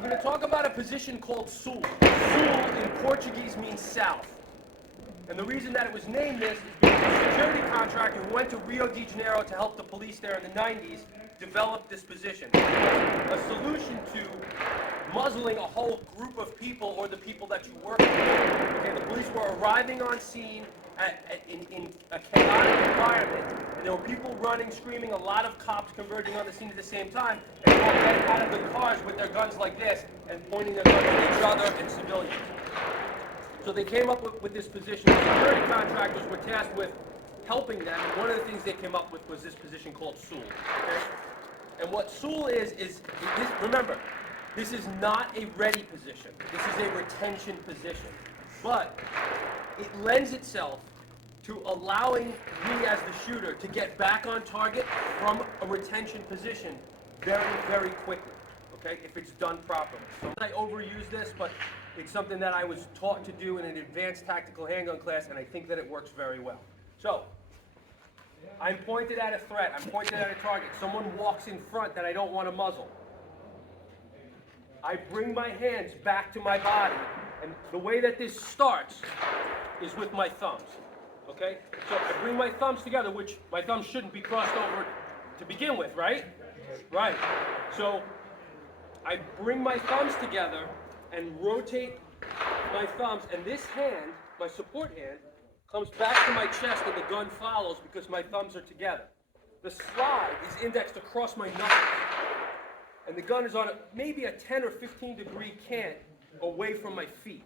We're going to talk about a position called sul. Sul in Portuguese means south. And the reason that it was named this is because a security contractor who went to Rio de Janeiro to help the police there in the 90s developed this position. A solution to muzzling a whole group of people or the people that you work with. Okay, the police were arriving on scene in a chaotic environment, and there were people running, screaming, a lot of cops converging on the scene at the same time, and they all get out of the cars with their guns like this and pointing their guns at each other and civilians. So they came up with this position. The security contractors were tasked with helping them, and one of the things they came up with was this position called sul. Okay? And what sul is this, remember, this is not a ready position. This is a retention position. But it lends itself to allowing me as the shooter to get back on target from a retention position very, very quickly, okay, if it's done properly. So I overuse this, but it's something that I was taught to do in an advanced tactical handgun class, and I think that it works very well. So, I'm pointed at a threat, I'm pointed at a target. Someone walks in front that I don't want to muzzle. I bring my hands back to my body, and the way that this starts is with my thumbs, okay? So I bring my thumbs together, which my thumbs shouldn't be crossed over to begin with, right? Right. So I bring my thumbs together and rotate my thumbs, and this hand, my support hand, comes back to my chest and the gun follows because my thumbs are together. The slide is indexed across my knuckles, and the gun is on maybe a 10 or 15 degree cant away from my feet.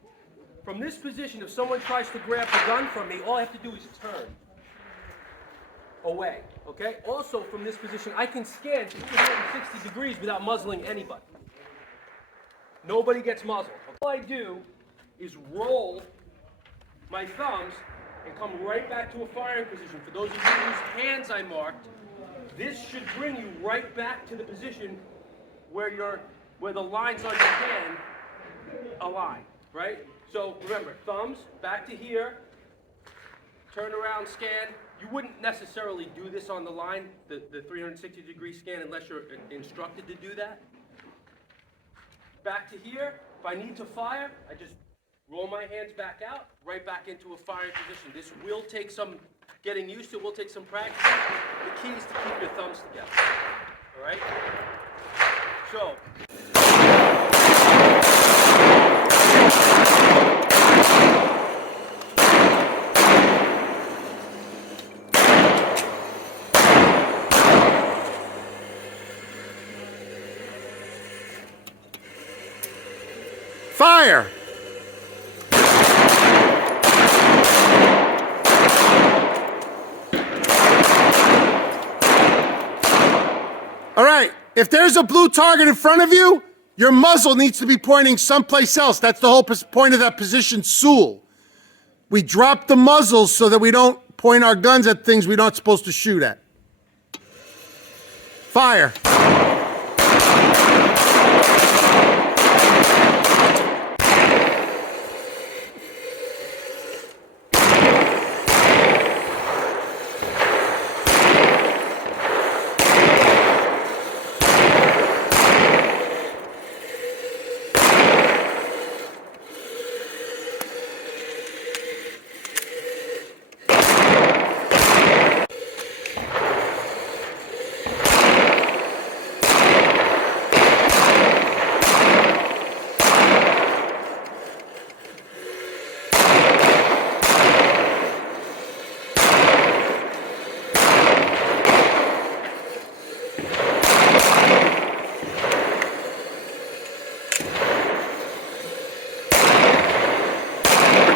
From this position, if someone tries to grab the gun from me, all I have to do is turn away, okay? Also, from this position, I can scan 360 degrees without muzzling anybody. Nobody gets muzzled. All I do is roll my thumbs and come right back to a firing position. For those of you whose hands I marked, this should bring you right back to the position where the lines on your hand align, right? So remember, thumbs back to here, turn around, scan. You wouldn't necessarily do this on the line, the 360 degree scan, unless you're instructed to do that. Back to here. If I need to fire, I just roll my hands back out, right back into a firing position. This will take some getting used to, will take some practice. The key is to keep your thumbs together. All right? So. Fire! All right, if there's a blue target in front of you, your muzzle needs to be pointing someplace else. That's the whole point of that position, sul. We drop the muzzles so that we don't point our guns at things we're not supposed to shoot at. Fire.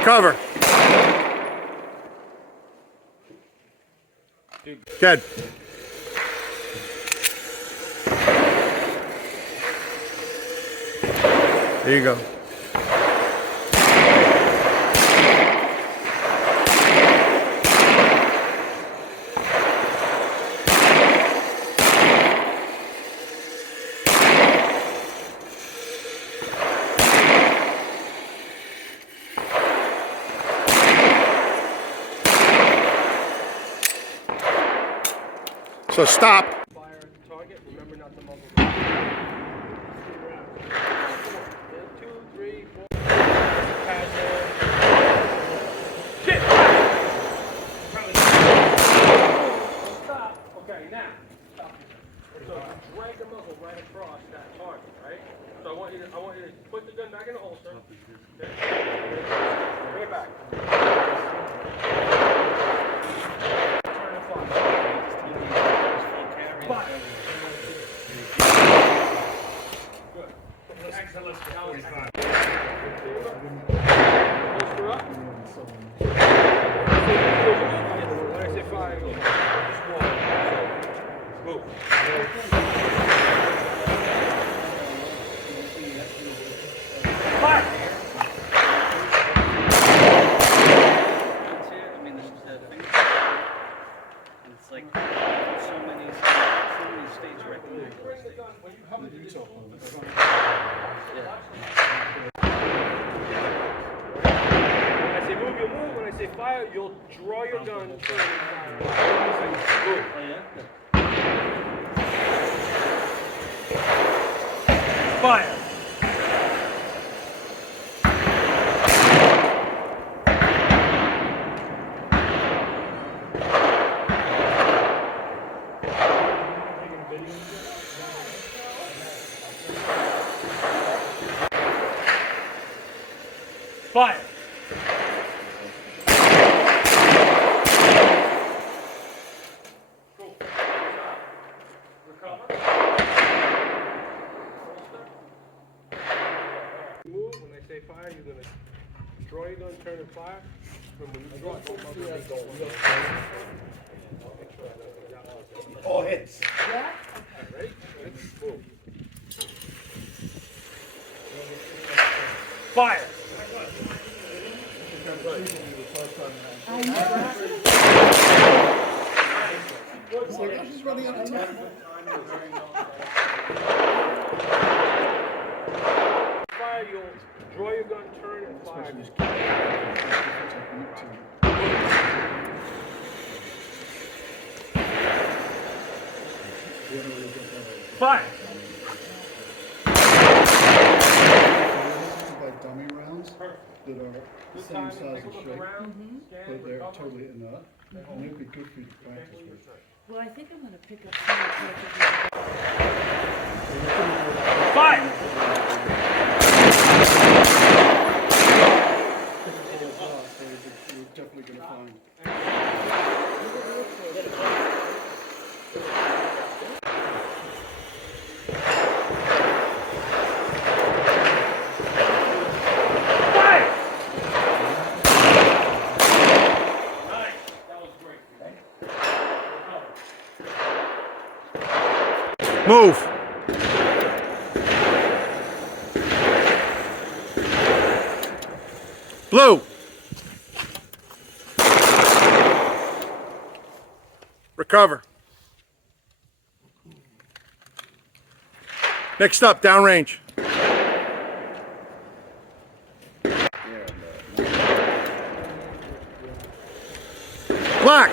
Cover. Good. There you go. So stop. Fire at the target. Remember not to muzzle. 2, 3, 4. Pass there. Shit! Stop. Okay, now. Stop. So drag the muzzle right across that target, right? So I want you to put the gun back in the holster. Okay? Bring it back. Turn it fly. Fire. Good. Excellent, let's go. 45. Holster up. When I say fire, go. Just one. Move. Fire! I mean, this is the thing. It's like so many states recognize this thing. Yeah. When I say move, you'll move. When I say fire, you'll draw your gun. Turn and fire. Move. Oh, yeah? Fire! Fire! Cool. Recover. Move. When I say fire, you're going to draw your gun, turn and fire. When you draw it, All hits. ready? Move. Fire! It's like, oh, she's running out of time. Fire, you'll draw your gun, turn and fire. Fire! Like dummy rounds that are the same size and shape, but they're totally inert. And it'd be good for you to practice with. Well, I think I'm gonna pick up some of the Fire! You're definitely going to find. Fire! Nice. That was great. Move. Blue. Recover. Next up, downrange. Black.